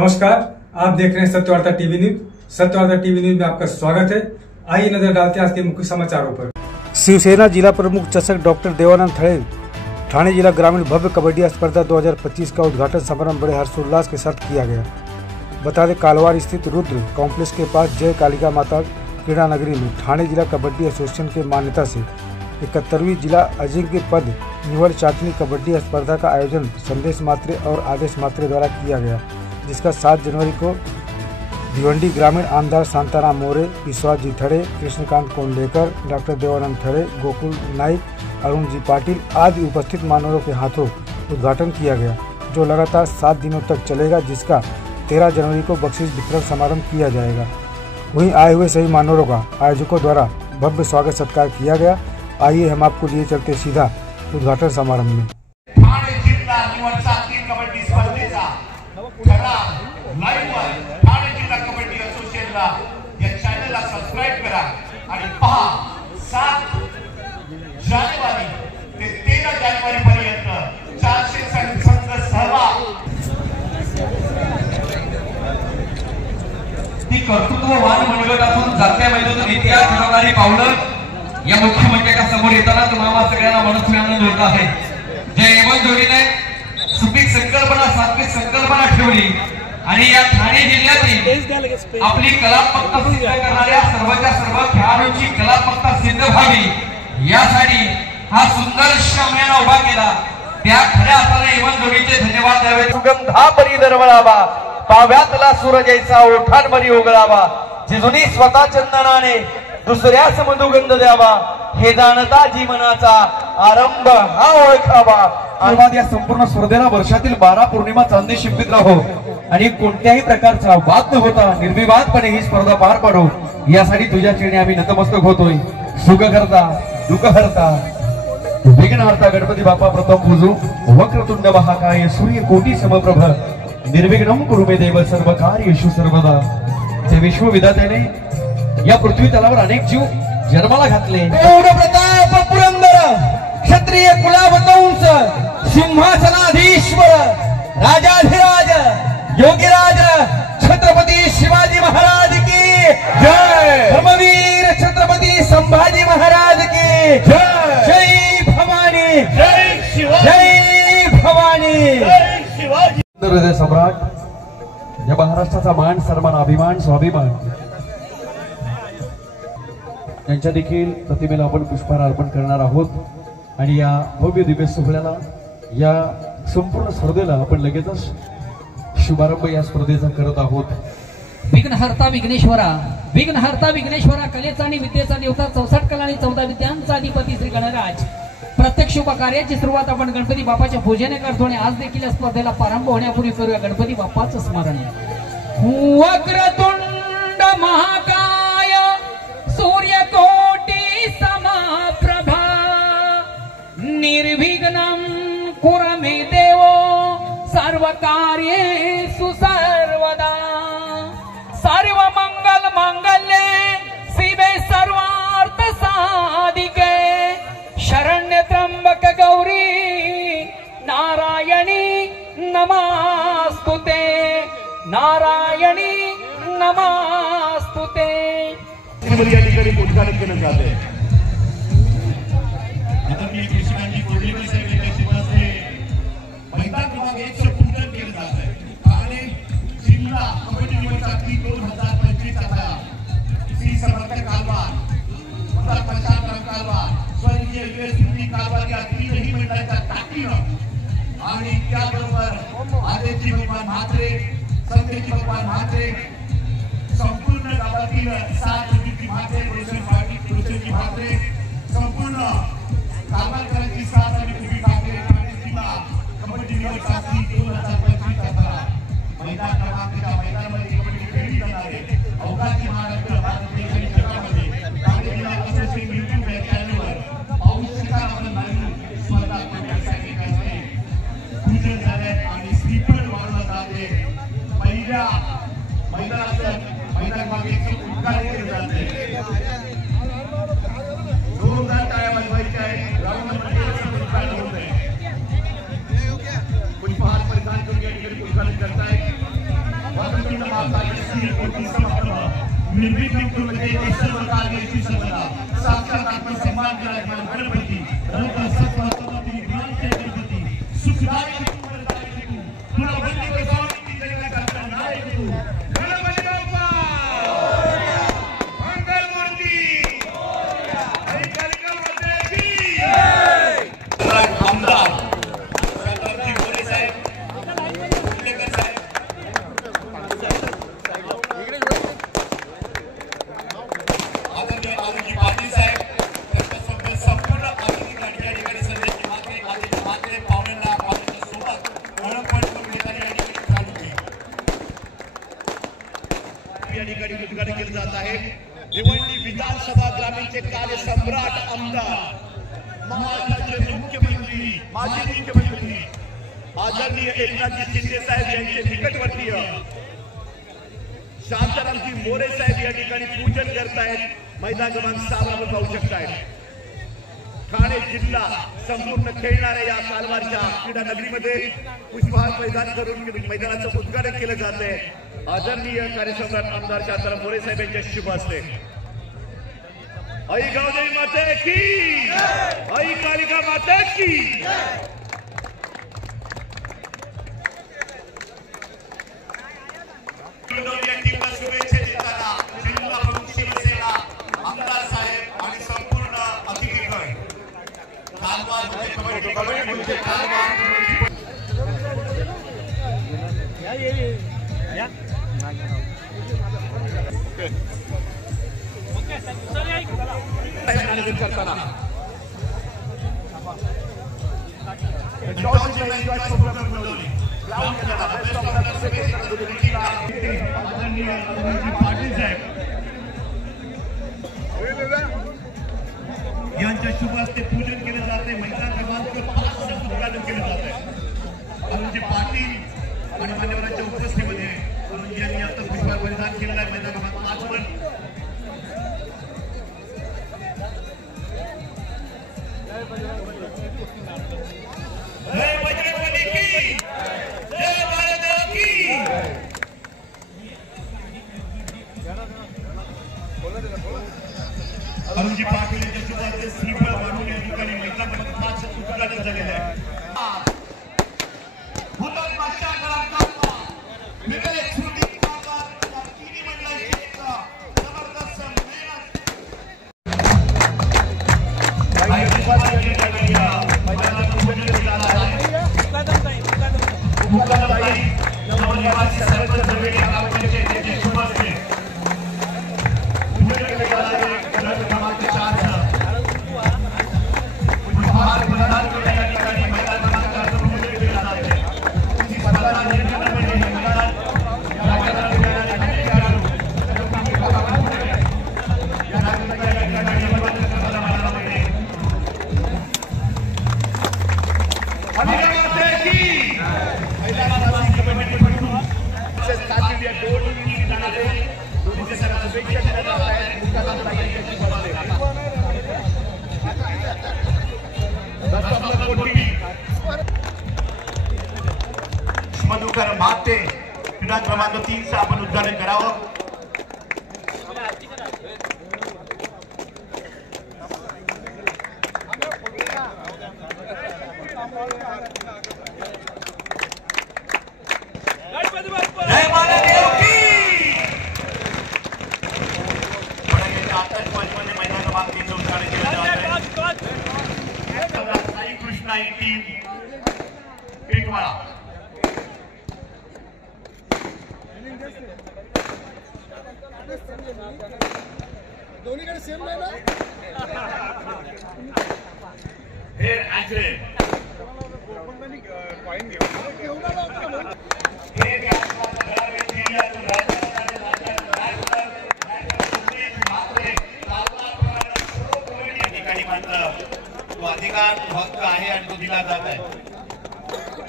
नमस्कार, आप देख रहे हैं Satyavarta TV news. Satyavarta TV news में आपका स्वागत है। आइए नजर डालते हैं आज के मुख्य समाचारों पर। शिवसेना जिला प्रमुख चषक डॉक्टर देवानंद थड़े ठाणे जिला ग्रामीण भव्य कबड्डी स्पर्धा 2025 का उद्घाटन समारोह बड़े हर्षोल्लास के साथ किया गया। बता दें, कालवार स्थित रुद्र कॉम्प्लेक्स के पास जय कालिका माता क्रीड़ा नगरी में ठाणे जिला कबड्डी एसोसिएशन के मान्यता से 71वीं जिला अजिंक्य पद निवड चाचनी कबड्डी स्पर्धा का आयोजन संदेश मात्रे और आदेश मात्रे द्वारा किया गया, जिसका 7 जनवरी को भिवंडी ग्रामीण आमदार शांताराम मोरे, विश्वास जी थड़े, कृष्णकांत कोंडेकर, डॉक्टर देवानंद थड़े, गोकुल नाइक, अरुण जी पाटिल आदि उपस्थित मान्यवरों के हाथों उद्घाटन किया गया, जो लगातार 7 दिनों तक चलेगा, जिसका 13 जनवरी को बख्शीश वितरण समारोह किया जाएगा। वहीं आए हुए सभी मान्यवरों का आयोजकों द्वारा भव्य स्वागत सत्कार किया गया। आइए हम आपको लिए चलते सीधा उद्घाटन समारोह में। ठाणे जिल्हा निवड चाचणी कबड्डी स्पर्धेचा ठरा लाईव्ह आहे। ठाणे जिल्हा कबड्डी असोसिएशनला या चॅनलला सबस्क्राइब करा आणि पहा 7 जानेवारी ते 13 जानेवारी पर्यंत 400 संघ सहभाग। ती कर्तृत्ववान मनगट असून जात्या मैदानातून इतिहास घडवणारी पावलं या मुख्य मंचाच्या समोर येताना तुम्हाला सगळ्यांना मनस्वी आनंद होत आहे। जय एवन जोडीने सुपीक संकल्पना सात्विक संकल्पना ठेवली आणि या ठाणे जिल्ह्यातील आपली कलात्मकता सिद्ध करणाऱ्या सर्वच्या सर्व खेळाडूंची कलात्मकता सिद्ध व्हावी यासाठी हा सुंदर शामियाना उभा केला। त्या खऱ्या अर्थाने एवन जोडीचे धन्यवाद द्यावे। सुगंधा परी दरवळावा, पाव्यातला सूरजैसा ओठांवरी उगळावा, जिजुनी स्वतः चंदनाने दुसऱ्यास मधुगंध द्यावा, हे जाणता जीवनाचा आरंभ हा ओळखावा। आज या संपूर्ण स्पर्धेला वर्षातील 12 पौर्णिमा चांदणी शिंपित राहो आणि कोणत्याही प्रकारचा वाद न होता निर्विवादपणे ही स्पर्धा पार पाडो यासाठी तुझ्या चरणी आम्ही नतमस्तक होतोय। सुख करता दुःख हरता विघ्नहर्ता गणपती बाप्पा प्रथम पूजू। वक्रतुंड महाकाय सूर्य कोटी समप्रभ निर्विघ्नं कुरु मे देव सर्व कार्येषु सर्वदा। ते विश्वविधात्याने या पृथ्वी तलावर अनेक जीव जन्माला घातले। प्रताप पुरंदर क्षत्रिय कुलावतंस सिंहासनाधीश्वर राजाधिराज योगीराज छत्रपती शिवाजी महाराज की जय। धर्मवीर छत्रपती संभाजी महाराज की जय। जय भवानी, जय शिवाजी, जय भवानी, जय शिवाजी। हृदय सम्राट या महाराष्ट्राचा मान सन्मान अभिमान स्वाभिमान यांच्या देखील प्रतिमेला आपण पुष्पहार अर्पण करणार आहोत आणि या भव्य दिव्य सोहळ्याला या संपूर्ण स्पर्धेला आपण लगेचच शुभारंभ या स्पर्धेचा करत आहोत। विघ्नहर्ता विघ्नेश्वरा, विघ्नहर्ता विघ्नेश्वरा, कलेचा आणि विद्येचा देवता, 64 कला आणि 14 विद्यांचा अधिपती श्री गणराज। प्रत्येक शुभ कार्याची सुरुवात आपण गणपती बाप्पाच्या पूजेने करतो आणि आज देखील या स्पर्धेला प्रारंभ होण्यापूर्वी करूया गणपती बाप्पाचं स्मरण। वक्रतुंड महाकाय सूर्यकोटि समप्रभा निर्विघ्नं कुरु मे देव सर्व कार्येषु सर्वदा। सर्व मंगल मांगल्ये शिवे सर्वार्थ साधिके शरण्य त्र्यंबक गौरी नारायणी नमस्तुते, नारायणी नमस्तुते। या ठिकाणी उद्घाटन केलं जात आहे। आता मी कृष्णाजी कोल्हेकर साहेब यांच्या हस्ते मैदान क्रमांक 1 चं उद्घाटन केलं जात आहे। ठाणे जिल्हा कबड्डी निवड चाचणी 2025 चा श्री समर्थ कालवार, माता प्रशांत कालवार, स्वर्गीय युएसपी कालवार या तीनही मंडळाच्या ताकदीनं आणि त्याबरोबर आदेशजी भगवान म्हात्रे, संदेशजी भगवान म्हात्रे, संपूर्ण गावातील 7 म्हात्रे, प्रोफेसर म्हात्रे, संपूर्ण कालवारकरांची 7 आणि तुम्ही म्हात्रे ठाणे जिल्हा कबड्डी निवड चाचणी 2025 चा मैदान क्रमांकच्या मैदानामध्ये कबड्डी खेळली जाणार आहे। अवकाशी महाराष्ट्र भारत देश आणि जगामध्ये ठाणे जिल्हा असोसिएशन YouTube या चॅनलवर पाहू शकता। आपण लाईव्ह स्पर्धा करण्यासाठी पूजन झाले आणि स्टीफन वाढवलं जाते। पहिल्या मैदानाचं मैदान मागे उद्घाटन केलं जाते। निर्भीक निवडणुकीमध्ये ते सर्व कार्याची सभा साक्षात आत्मसन्मान करायचा गणपती रंग सत्वाची गणपती सुखदायी तुला वंदे बजावणी की जगाचा नायक तू गणपती बाप्पा मंगल मूर्ती जय कालिका माते की जय आमदार सरदारजी मोरे साहेब कुंडलेकर साहेब आदरणीय आदिजी पाटील साहेब त्यांच्यासोबत संपूर्ण अतिथी या ठिकाणी संदेश मात्रे पाहुण्यांना पाहुण्यांसोबत ओळखपण करून घेताना या ठिकाणी चालू केली या ठिकाणी उद्घाटन केलं जात आहे भिवंडी विधानसभा ग्रामीणचे कार्यसम्राट आमदार महाराष्ट्राचे मुख्यमंत्री माजी मुख्यमंत्री आदरणीय एकनाथजी शिंदे साहेब यांचे निकटवर्तीय शांतारामजी मोरे साहेब या ठिकाणी पूजन करतायत मैदान क्रमांक 6 वर पाहू शकताय ठाणे जिल्हा संपूर्ण खेळणाऱ्या या सालवारच्या क्रीडा नगरीमध्ये पुष्पहार मैदान करून मैदानाचं उद्घाटन केलं जाते आदरणीय कार्यसम्राट आमदार शांताराम मोरे साहेब यांच्या शुभ हस्ते आई गावदेवी माते की आई कालिका माते की शुभेच्छा देताना जिल्हा प्रमुख शिवसेना आमदार साहेब आणि संपूर्ण अतिथीगण करताना यांच्या शुभ हस्ते पूजन केले जाते मैदान क्रमांक 5 चे उद्घाटन केले जाते अरुणजी पाटील आणि मान्यवरांच्या उपस्थितीमध्ये अरुणजी यांनी आता पुष्पहार परिधान केलेला आहे मैदान क्रमांक 5 वर जय बजरंगबली की जय बाळादेव की अरुणजी पाटील यांच्या शुभ हस्ते श्रीफळ वाढून या ठिकाणी मैदान क्रमांक 5 चे उद्घाटन झालेलं आहे मधुकर माते क्रीडा क्रमांक 3 चं आपण उद्घाटन करावं जय बाळादेव की आताच मैदान क्रमांक 3 चं उद्घाटन केलं जात आहे साई कृष्णा टीम पेटवाळा दोन्हीकडे सेम नाही ना हे ऍक्सिडेंट पॉइंट घेऊन आला होता ठिकाणी मात्र तो अधिकार हक्क आहे आणि तो दिला जात आहे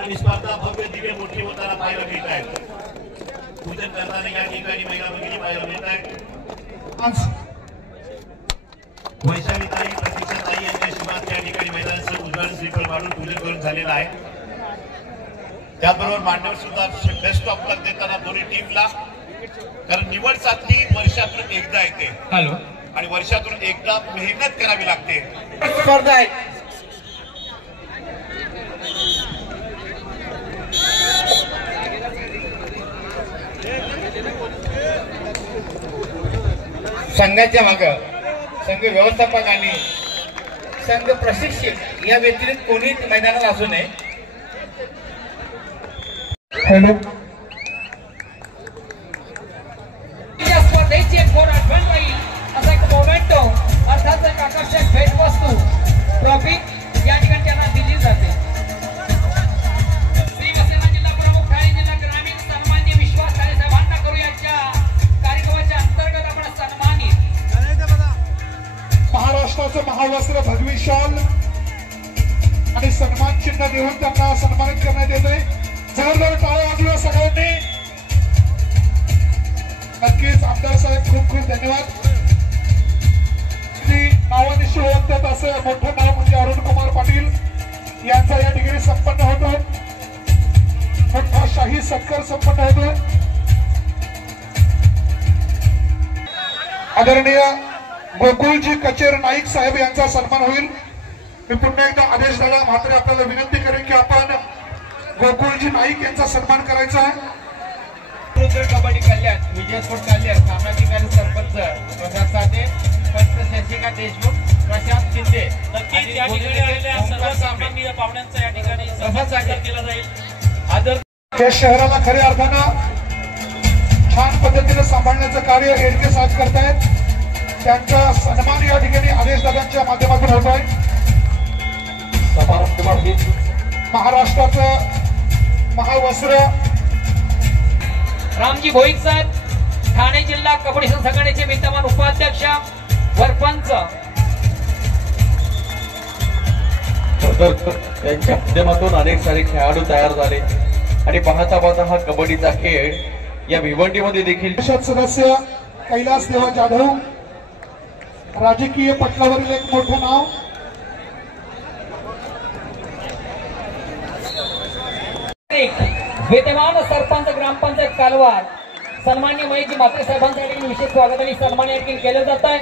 आणि स्पर्धा भव्य दिव्य मोठी होताना पाहायला मिळत आहे पूजन करताना या ठिकाणी महिला भगिनी पाहायला मिळत आहेत वैशालीताई प्रतीक्षाताई यांच्या शुभात या ठिकाणी मैदानाचं उद्घाटन श्रीफळ मारून पूजन करून झालेलं आहे त्याबरोबर मान्यवर सुद्धा बेस्ट ऑफ लक देताना दोन्ही टीमला कारण निवड साधणी वर्षातून एकदा येते हॅलो आणि वर्षातून एकदा मेहनत करावी लागते. स्पर्धा आहे. संघाच्या माग संघ व्यवस्थापक आणि संघ प्रशिक्षक या व्यतिरिक्त कोणीच मैदानात असू नये. हॅलो या स्पर्धेची एक मोठ आठवण राहील असा एक मोमेंटो अर्थात एक आकर्षक भेटवस्तू ट्रॉफी या ठिकाणी त्यांना दिली जाते. शिवसेना जिल्हा प्रमुख ठाणे जिल्हा ग्रामीण सन्माननीय विश्वास ठाणे साहेबांना करू यांच्या कार्यक्रमाच्या अंतर्गत आपण सन्मानित महाराष्ट्राचं महावस्त्र भगवी शाल आणि सन्मान चिन्ह देऊन त्यांना सन्मानित करण्यात येते. जोरदार टाळ्या वाजवा सगळ्यांनी. नक्कीच आमदार साहेब खूप खूप धन्यवाद. नावाने शिववंत असं मोठं नाव म्हणजे अरुण कुमार पाटील यांचा या ठिकाणी संपन्न होतो. मोठा शाही सत्कार संपन्न होतो. आदरणीय गोकुळजी कचेर नाईक साहेब यांचा सन्मान होईल. मी पुन्हा एकदा आदेश झाला मात्र आपल्याला विनंती करेन की आपण गोकुळजी नाईक यांचा सन्मान करायचा आहे. कबड्डी कल्याण विजय स्पोर्ट कल्याण सामाजिक सरपंच प्रसाद साठे पंच शशिका देशमुख प्रशांत शिंदे पाहुण्यांचा या ठिकाणी सन्मान केला जाईल. आदर या शहराला खऱ्या अर्थानं छान पद्धतीने सांभाळण्याचं कार्य एडके साहेब करतायत. त्यांचा सन्मान या ठिकाणी आदेशदादांच्या माध्यमातून होत आहे. महाराष्ट्राचं महावस्त्र रामजी भोईक साहेब ठाणे जिल्हा कबड्डी संघटनेचे विद्यमान उपाध्यक्ष सरपंच यांच्या माध्यमातून अनेक सारे खेळाडू तयार झाले आणि पाहता पाहता हा कबड्डीचा खेळ या भिवंडीमध्ये देखील परिषद सदस्य कैलास देवा जाधव राजकीय पटलावरील एक मोठं नाव. विद्यमान सरपंच ग्रामपंचायत कालवार सन्माननीय महेशजी म्हात्रे साहेबांसाठी विशेष स्वागत आणि सन्मान या ठिकाणी केलं जात आहे.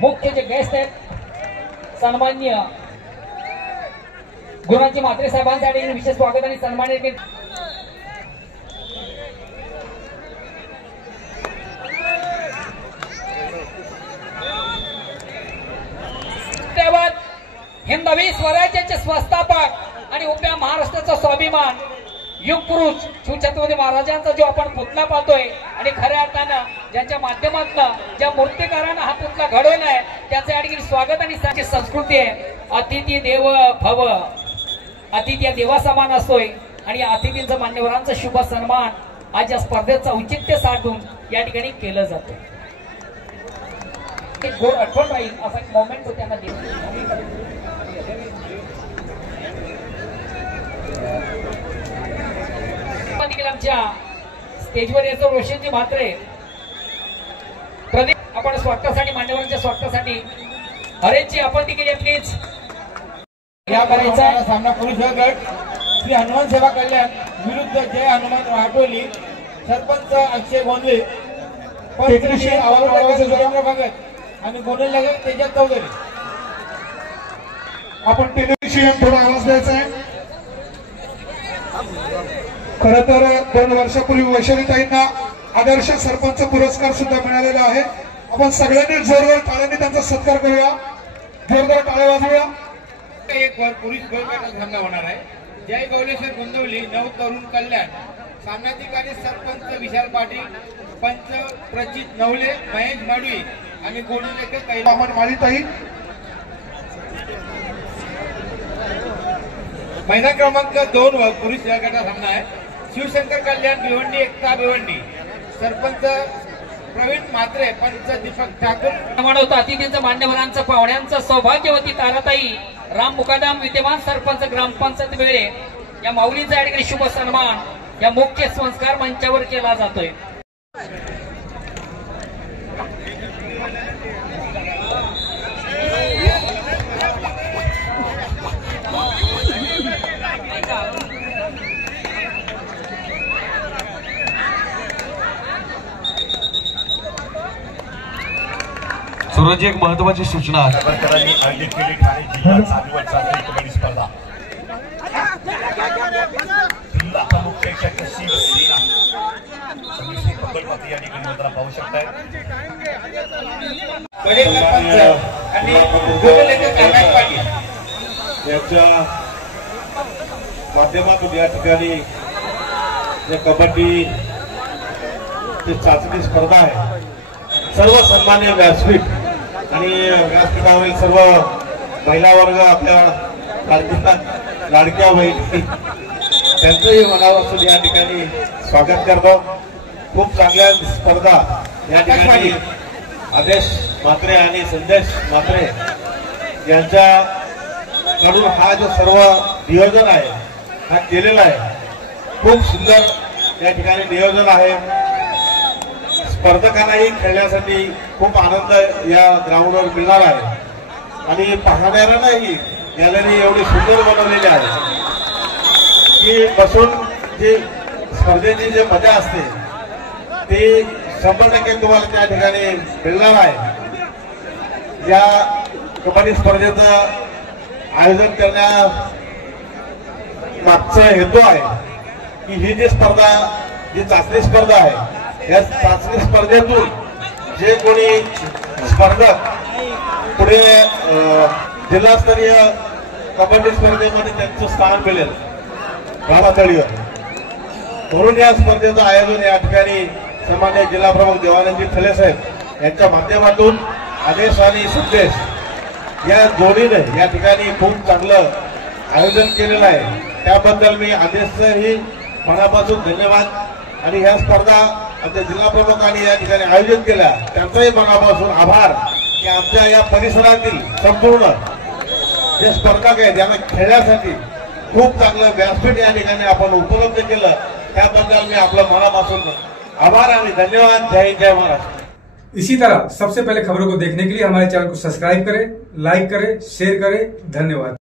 मुख्य जे गेस्ट आहेत सन्माननीय गुरुजी म्हात्रे साहेबांसाठी विशेष स्वागत आणि सन्मान या ठिकाणी हिंदवी स्वराज्याचे संस्थापक आणि उभ्या महाराष्ट्राचा स्वाभिमान युग पुरुष शिवछत्रपती महाराजांचा जो आपण पुतळा पाहतोय आणि खऱ्या अर्थानं ज्यांच्या माध्यमातून ज्या मूर्तिकारानं हा पुतळा घडवलाय त्याचं या ठिकाणी स्वागत आणि त्याची संस्कृती आहे. अतिथी देव भव. अतिथी या देवासमान असतोय आणि या अतिथींचं मान्यवरांचा शुभ सन्मान आज या स्पर्धेचं औचित्य साधून या ठिकाणी केलं जातं. एक गोड आठवण राहील असा एक मोमेंट तो त्यांना दिला. आमच्या स्टेजवर येतो रोशनजी म्हात्रे प्रदीप आपण स्वागतासाठी मान्यवरांच्या स्वागतासाठी हरेशजी आपण तिकडे प्लीज या करायचा सामना पुरुष गट श्री हनुमान सेवा कल्याण विरुद्ध जय हनुमान वाटोली सरपंच अक्षय गोंधळे भगत आणि गोंधळ लगत तेजाब चौधरी. आपण टेलिव्हिजन थोडा आवाज द्यायचा आहे. खर तर 2 वर्षापूर्वी वैशालीताईंना आदर्श सरपंच पुरस्कार सुद्धा मिळालेला आहे. आपण सगळ्यांनी जोरदार टाळ्यांनी त्यांचा सत्कार करूया. जोरदार टाळ्या वाजवूया. एक पुरुष गटाचा सामना होणार आहे. जय गौलेश्वर गोंदवली नव तरुण कल्याण सामनाधिकारी सरपंच विशाल पाटील पंच प्रचित नवले महेश माडवी आणि गोंडलेकर कैलास माळीताई. महिला क्रमांक 2 पुरुष गटाचा सामना आहे. शिवशंकर कल्याण भिवंडी एकता भिवंडी सरपंच प्रवीण म्हात्रे पंच दीपक ठाकूर. अतिथींचं मान्यवरांचं पाहुण्यांचं सौभाग्यवती ताराताई राम मुकादम विद्यमान सरपंच ग्रामपंचायत वेळे या माऊलीचा या ठिकाणी शुभ सन्मान या मुख्य संस्कार मंचावर केला जातोय. सूरज एक महत्वाची सूचना सावरकरांनी आयोजित केली ठाणे जिल्हा चालवत चालती कबड्डी स्पर्धा जिल्हा प्रमुख प्रेक्षक शिवसेना समिती पकडपती या ठिकाणी मित्र पाहू शकताय कडे सरपंच आणि गोललेखक कामराज पाटील याच्या माध्यमातून या ठिकाणी जे कबड्डी चाचणी स्पर्धा आहे सर्व सन्मान्य व्यासपीठ आणि व्यासपीठावरील सर्व महिला वर्ग आपल्या लाडक्या बहिणी त्यांचंही मनापासून या ठिकाणी स्वागत करतो. खूप चांगल्या स्पर्धा या ठिकाणी आदेश म्हात्रे आणि संदेश म्हात्रे यांच्याकडून हा जो सर्व नियोजन आहे हा केलेला आहे. खूप सुंदर या ठिकाणी नियोजन आहे. स्पर्धकांनाही खेळण्यासाठी खूप आनंद या ग्राउंडवर मिळणार आहे आणि पाहणाऱ्यांनाही गॅलरी एवढी सुंदर बनवलेली आहे की बसून जी स्पर्धेची जी मजा असते ती 100% तुम्हाला त्या ठिकाणी मिळणार आहे. या कबड्डी स्पर्धेचं आयोजन करण्या मागचा हेतू आहे की ही जी स्पर्धा जी चाचणी स्पर्धा आहे या चाचणी स्पर्धेतून जे कोणी स्पर्धक पुढे जिल्हास्तरीय कबड्डी स्पर्धेमध्ये त्यांचं स्थान मिळेल गावातळीवर म्हणून या स्पर्धेचं आयोजन या ठिकाणी सामान्य जिल्हा प्रमुख देवानंदजी थले साहेब यांच्या माध्यमातून आदेश आणि संदेश या जोडीने या ठिकाणी खूप चांगलं आयोजन केलेलं आहे. त्याबद्दल मी आदेशचंही मनापासून धन्यवाद आणि ह्या स्पर्धा आमच्या जिल्हा प्रमुखांनी या ठिकाणी आयोजित केल्या त्यांचाही मनापासून आभार की आमच्या या परिसरातील संपूर्ण जे स्पर्धक आहेत ज्यांना खेळण्यासाठी खूप चांगलं व्यासपीठ या ठिकाणी आपण उपलब्ध केलं त्याबद्दल मी आपलं मनापासून आभार आणि धन्यवाद. जय हिंद जय महाराष्ट्र. इसी तरह सबसे पहले खबरों को देखने के लिए हमारे चैनल को सब्सक्राइब करें, लाइक करें, शेयर करें. धन्यवाद.